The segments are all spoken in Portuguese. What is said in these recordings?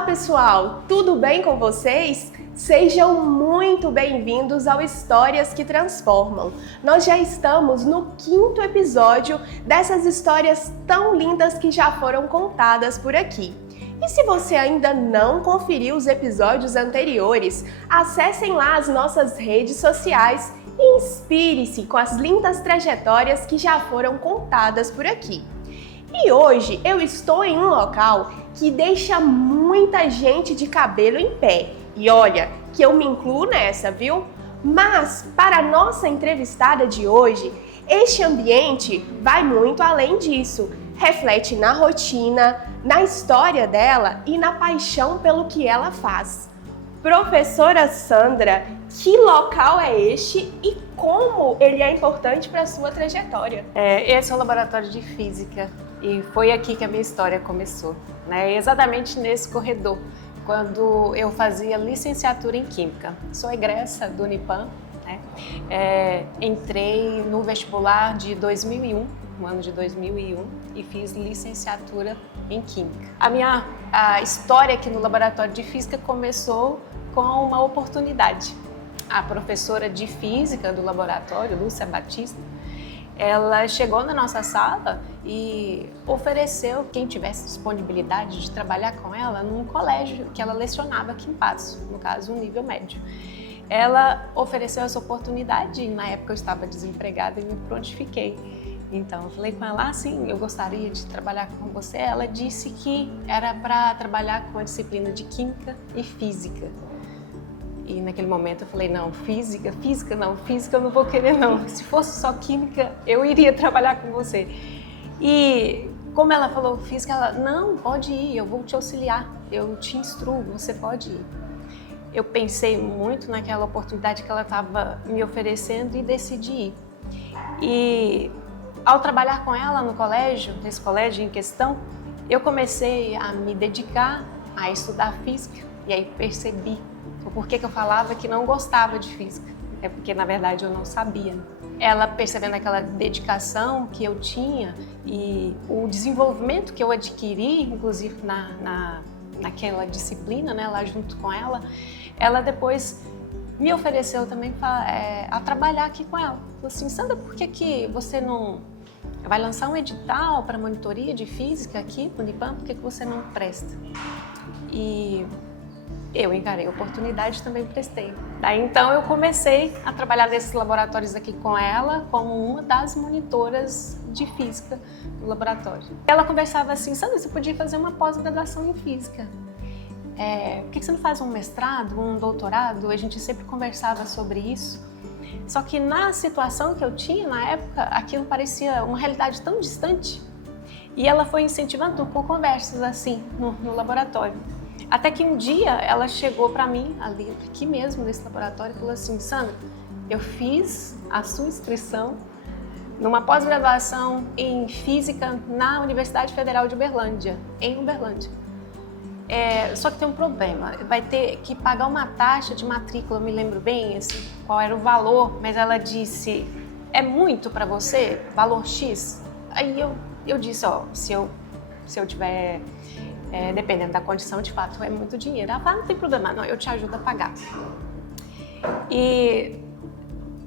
Olá pessoal, tudo bem com vocês? Sejam muito bem-vindos ao Histórias que Transformam. Nós já estamos no 5º episódio dessas histórias tão lindas que já foram contadas por aqui. E se você ainda não conferiu os episódios anteriores, acessem lá as nossas redes sociais e inspire-se com as lindas trajetórias que já foram contadas por aqui. E hoje eu estou em um local que deixa muita gente de cabelo em pé. E olha, que eu me incluo nessa, viu? Mas para a nossa entrevistada de hoje, este ambiente vai muito além disso. Reflete na rotina, na história dela e na paixão pelo que ela faz. Professora Sandra, que local é este e como ele é importante para a sua trajetória? Esse é o Laboratório de Física e foi aqui que a minha história começou, né? Exatamente nesse corredor, quando eu fazia licenciatura em Química. Sou egressa do Unipam, né? Entrei no vestibular de 2001, no ano de 2001, e fiz licenciatura em Química. A história aqui no Laboratório de Física começou com uma oportunidade. A professora de Física do laboratório, Lúcia Batista, ela chegou na nossa sala e ofereceu quem tivesse disponibilidade de trabalhar com ela num colégio que ela lecionava aqui em Patos, no caso, um nível médio. Ela ofereceu essa oportunidade e na época eu estava desempregada e me prontifiquei. Então eu falei com ela, sim, eu gostaria de trabalhar com você. Ela disse que era para trabalhar com a disciplina de Química e Física. E naquele momento eu falei, não, física eu não vou querer não. Se fosse só Química, eu iria trabalhar com você. E como ela falou Física, ela, não, pode ir, eu vou te auxiliar, eu te instruo, você pode ir. Eu pensei muito naquela oportunidade que ela estava me oferecendo e decidi ir. E ao trabalhar com ela no colégio, nesse colégio em questão, eu comecei a me dedicar a estudar Física e aí percebi o porquê que eu falava que não gostava de Física. É porque, na verdade, eu não sabia. Ela, percebendo aquela dedicação que eu tinha e o desenvolvimento que eu adquiri, inclusive naquela disciplina, né, lá junto com ela, ela depois me ofereceu também a trabalhar aqui com ela. Falou assim, Sandra, por que você não vai lançar um edital para monitoria de Física aqui no Unipam? Por que você não presta? E eu encarei a oportunidade e também prestei. Daí então eu comecei a trabalhar nesses laboratórios aqui com ela como uma das monitoras de Física no laboratório. Ela conversava assim, Sandra, você podia fazer uma pós-graduação em Física. Por que você não faz um mestrado, um doutorado? A gente sempre conversava sobre isso. Só que na situação que eu tinha na época, aquilo parecia uma realidade tão distante. E ela foi incentivando com conversas assim no laboratório. Até que um dia ela chegou para mim, ali, aqui mesmo nesse laboratório, e falou assim, Sandra, eu fiz a sua inscrição numa pós-graduação em Física na Universidade Federal de Uberlândia, em Uberlândia. Só que tem um problema, vai ter que pagar uma taxa de matrícula, eu me lembro bem assim, qual era o valor, mas ela disse, é muito para você, valor X? Aí eu disse, se eu tiver... dependendo da condição, de fato, é muito dinheiro. Ela falou, não tem problema, não, eu te ajudo a pagar. E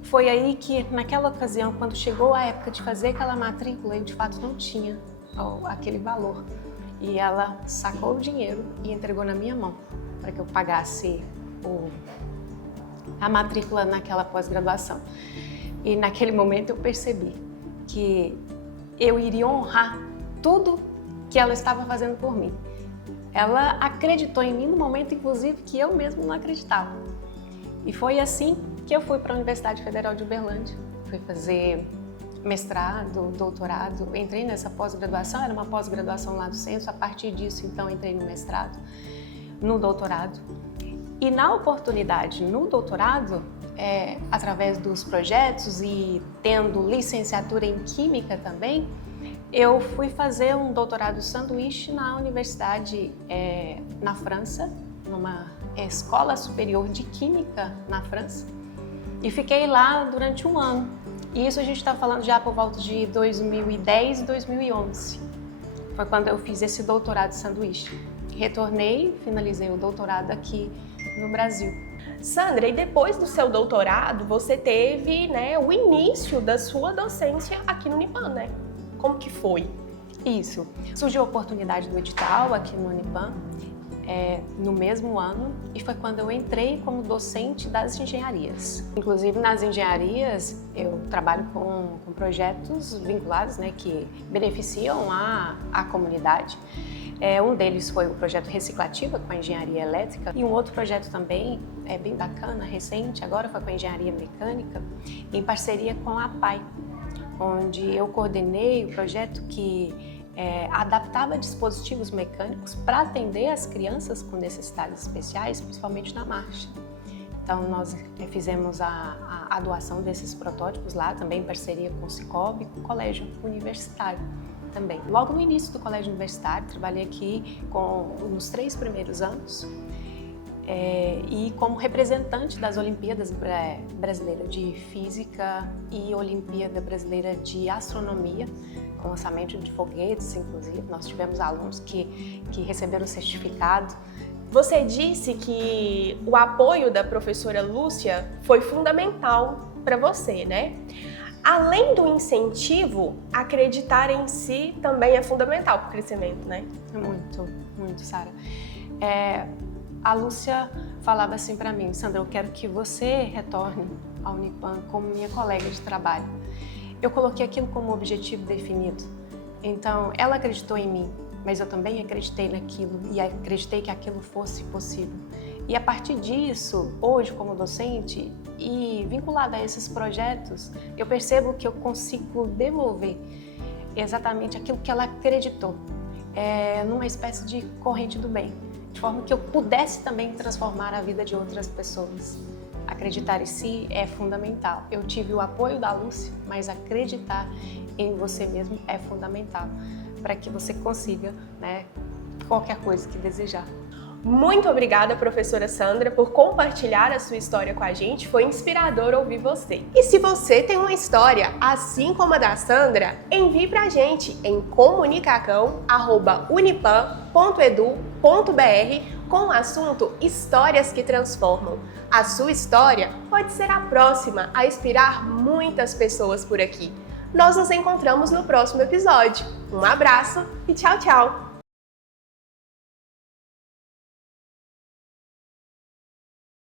foi aí que, naquela ocasião, quando chegou a época de fazer aquela matrícula, eu de fato não tinha aquele valor. E ela sacou o dinheiro e entregou na minha mão para que eu pagasse a matrícula naquela pós-graduação. E naquele momento eu percebi que eu iria honrar tudo que ela estava fazendo por mim. Ela acreditou em mim no momento, inclusive, que eu mesmo não acreditava. E foi assim que eu fui para a Universidade Federal de Uberlândia. Fui fazer mestrado, doutorado, entrei nessa pós-graduação, era uma pós-graduação lá do Censo, a partir disso, então, entrei no mestrado, no doutorado. E na oportunidade, no doutorado, através dos projetos e tendo licenciatura em Química também, eu fui fazer um doutorado sanduíche na universidade na França, numa escola superior de Química na França, e fiquei lá durante um ano. E isso a gente está falando já por volta de 2010 e 2011. Foi quando eu fiz esse doutorado sanduíche. retornei, finalizei o doutorado aqui no Brasil. Sandra, e depois do seu doutorado, você teve, né, o início da sua docência aqui no Unipan, né? Como que foi? Isso. Surgiu a oportunidade do edital aqui no Unipan, no mesmo ano, e foi quando eu entrei como docente das engenharias. Inclusive, nas engenharias, eu trabalho com projetos vinculados, né, que beneficiam a comunidade. Um deles foi o projeto Reciclativa com a engenharia elétrica, e um outro projeto também, bem bacana, recente, agora foi com a engenharia mecânica, em parceria com a APAE, onde eu coordenei o projeto que adaptava dispositivos mecânicos para atender as crianças com necessidades especiais, principalmente na marcha. Então, nós fizemos a doação desses protótipos lá, também em parceria com o Cicobi, com o Colégio Universitário também. Logo no início do Colégio Universitário, trabalhei aqui nos 3 primeiros anos, e como representante das Olimpíadas Brasileiras de Física e Olimpíada Brasileira de Astronomia, com lançamento de foguetes, inclusive. Nós tivemos alunos que receberam certificado. Você disse que o apoio da professora Lúcia foi fundamental para você, né? Além do incentivo, acreditar em si também é fundamental para o crescimento, né? Muito, muito, Sara. A Lúcia falava assim para mim: Sandra, eu quero que você retorne ao Unipan como minha colega de trabalho. Eu coloquei aquilo como objetivo definido. Então, ela acreditou em mim, mas eu também acreditei naquilo e acreditei que aquilo fosse possível. E a partir disso, hoje como docente e vinculada a esses projetos, eu percebo que eu consigo devolver exatamente aquilo que ela acreditou, numa espécie de corrente do bem, de forma que eu pudesse também transformar a vida de outras pessoas. Acreditar em si é fundamental. Eu tive o apoio da Lúcia, mas acreditar em você mesmo é fundamental para que você consiga, né, qualquer coisa que desejar. Muito obrigada, professora Sandra, por compartilhar a sua história com a gente. Foi inspirador ouvir você. E se você tem uma história assim como a da Sandra, envie pra gente em comunicacão@unipan.edu.br com o assunto Histórias que Transformam. A sua história pode ser a próxima a inspirar muitas pessoas por aqui. Nós nos encontramos no próximo episódio. Um abraço e tchau, tchau!